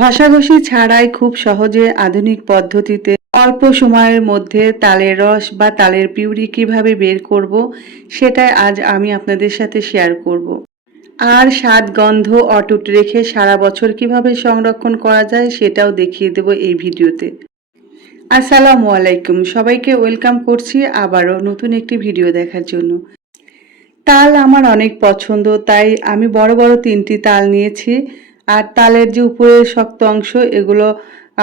ঘষাঘষি ছাড়াই খুব সহজে আধুনিক পদ্ধতিতে অল্প সময়ের মধ্যে তালের রস বা তালের পিউরি কীভাবে বের করব, সেটাই আজ আমি আপনাদের সাথে শেয়ার করব। আর স্বাদ, গন্ধ অটুট রেখে সারা বছর কীভাবে সংরক্ষণ করা যায়, সেটাও দেখিয়ে দেব এই ভিডিওতে। আসসালামু আলাইকুম, সবাইকে ওয়েলকাম করছি আবারও নতুন একটি ভিডিও দেখার জন্য। তাল আমার অনেক পছন্দ, তাই আমি বড় বড় তিনটি তাল নিয়েছি। আর তালের যে উপরের শক্ত অংশ, এগুলো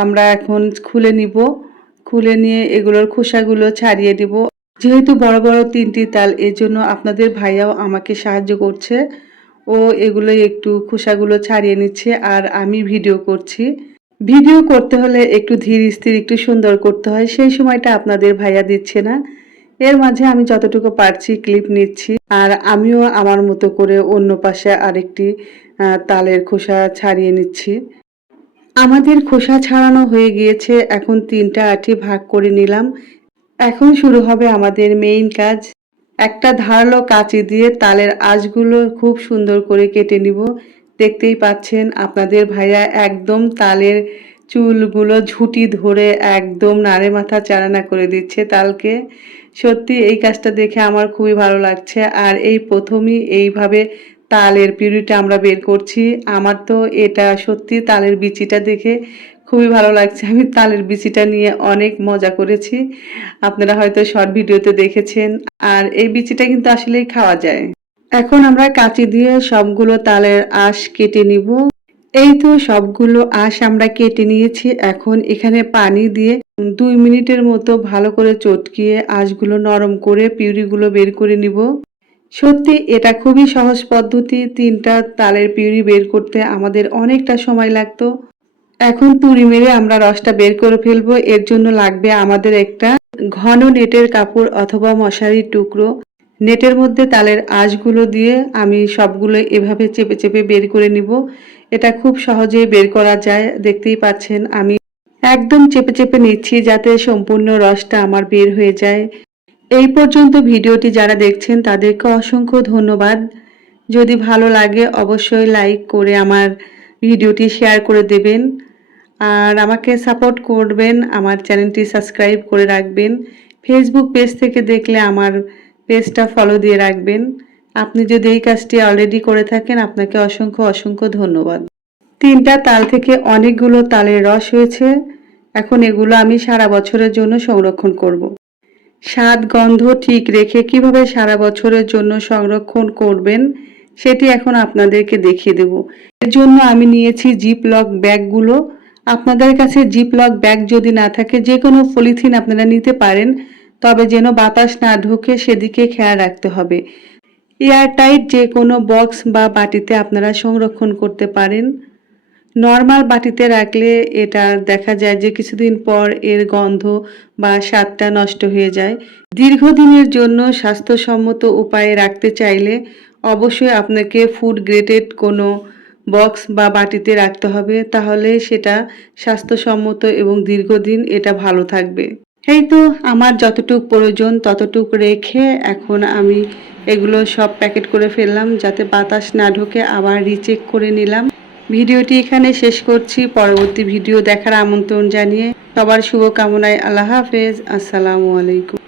আমরা এখন খুলে নিব। খুলে নিয়ে এগুলোর খোসাগুলো ছাড়িয়ে দিব। যেহেতু বড় বড় তিনটি তাল, এজন্য আপনাদের ভাইয়াও আমাকে সাহায্য করছে। ও এগুলো একটু খোসাগুলো ছাড়িয়ে নিচ্ছে আর আমি ভিডিও করছি। ভিডিও করতে হলে একটু ধীর স্থির, একটু সুন্দর করতে হয়, সেই সময়টা আপনাদের ভাইয়া দিচ্ছে না। এর মাঝে আমি যতটুকু পারছি ক্লিপ নিচ্ছি। আর আমিও আমার মতো করে অন্য পাশে আরেকটি তালের খোসা ছাড়িয়ে নিচ্ছি। আমাদের খোসা ছাড়ানো হয়ে গিয়েছে। এখন তিনটা আঠি ভাগ করে নিলাম। এখন শুরু হবে আমাদের মেইন কাজ। একটা ধারালো কাঁচি দিয়ে তালের আঁশগুলো খুব সুন্দর করে কেটে নিব। দেখতেই পাচ্ছেন আপনাদের ভাইয়া একদম তালের চুলগুলো ঝুঁটি ধরে একদম নাড়ে মাথা চারানা করে দিচ্ছে তালকে। সত্যি এই কাজটা দেখে আমার খুবই ভালো লাগছে। আর এই প্রথমই এইভাবে তালের পিউরিটা আমরা বের করছি। আমার তো এটা সত্যি তালের বিচিটা দেখে খুবই ভালো লাগছে। আমি তালের বিচিটা নিয়ে অনেক মজা করেছি। আপনারা হয়তো শর্ট ভিডিওতে দেখেছেন। আর এই বিচিটা কিন্তু আসলেই খাওয়া যায়। এখন আমরা কাঁচি দিয়ে সবগুলো তালের আঁশ কেটে নিব। এই তো সবগুলো আঁশ আমরা কেটে নিয়েছি। এখন এখানে পানি দিয়ে দুই মিনিটের মতো ভালো করে চটকিয়ে আঁশগুলো নরম করে পিউরিগুলো বের করে নিব। সত্যি, এটা খুবই সহজ পদ্ধতি। তিনটা তালের পিউরি বের করতে আমাদের অনেকটা সময় লাগতো। এখন তুড়ি মেরে আমরা রসটা বের করে ফেলব। এর জন্য লাগবে আমাদের একটা ঘন নেটের কাপড় অথবা মশারির টুকরো। নেটের মধ্যে তালের আঁশগুলো দিয়ে আমি সবগুলো এভাবে চেপে চেপে বের করে নিব। এটা খুব সহজেই বের করা যায়, দেখতেই পাচ্ছেন। আমি একদম চেপে চেপে নিচ্ছি যাতে সম্পূর্ণ রসটা আমার বের হয়ে যায়। এই পর্যন্ত ভিডিওটি যারা দেখছেন, তাদেরকে অসংখ্য ধন্যবাদ। যদি ভালো লাগে, অবশ্যই লাইক করে আমার ভিডিওটি শেয়ার করে দেবেন। আর আমাকে সাপোর্ট করবেন, আমার চ্যানেলটি সাবস্ক্রাইব করে রাখবেন। ফেসবুক পেজ থেকে দেখলে আমার পেজটা ফলো দিয়ে রাখবেন। আপনি যদি এই কাজটি অলরেডি করে থাকেন, আপনাকে অসংখ্য অসংখ্য ধন্যবাদ। তিনটা তাল থেকে অনেকগুলো তালের রস হয়েছে। এখন এগুলো আমি সারা বছরের জন্য সংরক্ষণ করব। স্বাদ, গন্ধ ঠিক রেখে কীভাবে সারা বছরের জন্য সংরক্ষণ করবেন, সেটি এখন আপনাদেরকে দেখিয়ে দেব। এর জন্য আমি নিয়েছি জিপ লক ব্যাগগুলো। আপনাদের কাছে জিপ লক ব্যাগ যদি না থাকে, যে কোনো পলিথিন আপনারা নিতে পারেন, তবে যেন বাতাস না ঢুকে, সেদিকে খেয়াল রাখতে হবে। এয়ারটাইট যে কোনো বক্স বা বাটিতে আপনারা সংরক্ষণ করতে পারেন। নর্মাল বাটিতে রাখলে এটা দেখা যায় যে কিছুদিন পর এর গন্ধ বা স্বাদটা নষ্ট হয়ে যায়। দীর্ঘদিনের জন্য স্বাস্থ্যসম্মত উপায়ে রাখতে চাইলে অবশ্যই আপনাকে ফুড গ্রেডেড কোনো বক্স বা বাটিতে রাখতে হবে, তাহলে সেটা স্বাস্থ্যসম্মত এবং দীর্ঘদিন এটা ভালো থাকবে। এই তো আমার যতটুক প্রয়োজন ততটুক রেখে এখন আমি এগুলো সব প্যাকেট করে ফেললাম, যাতে বাতাস না ঢোকে, আবার রিচেক করে নিলাম। ভিডিওটি এখানে শেষ করছি। পরবর্তী ভিডিও দেখার আমন্ত্রণ জানিয়ে সবার শুভকামনায় আল্লাহ হাফেজ। আসসালামু আলাইকুম।